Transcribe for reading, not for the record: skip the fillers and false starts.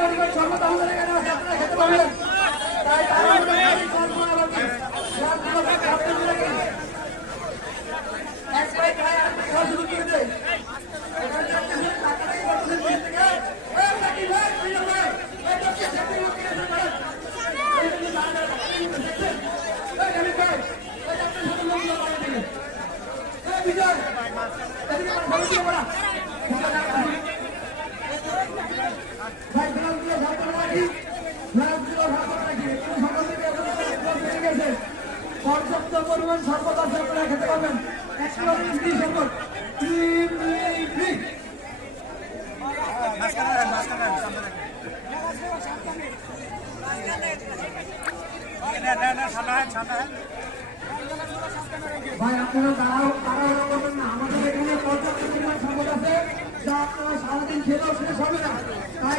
পরিমাণ শরবত আমাদের এখানে আছে, আপনারা খেতে পারবেন। তাই এক পায়ে খায় আর খাওয়া শুরু করে দেয়। পর্যাপ্ত পরিমাণ শরবত আছে, আপনারা খেতে পারবেন। একেবারে ফ্রি শরবত, ফ্রি। ভাই আপনারা তাড়াহুড়ো করবেন না, আমাদের এখানে পর্যাপ্ত পরিমাণ শরবত আছে, যা আপনারা সারাদিন খেলেও শেষ হবে না। তাই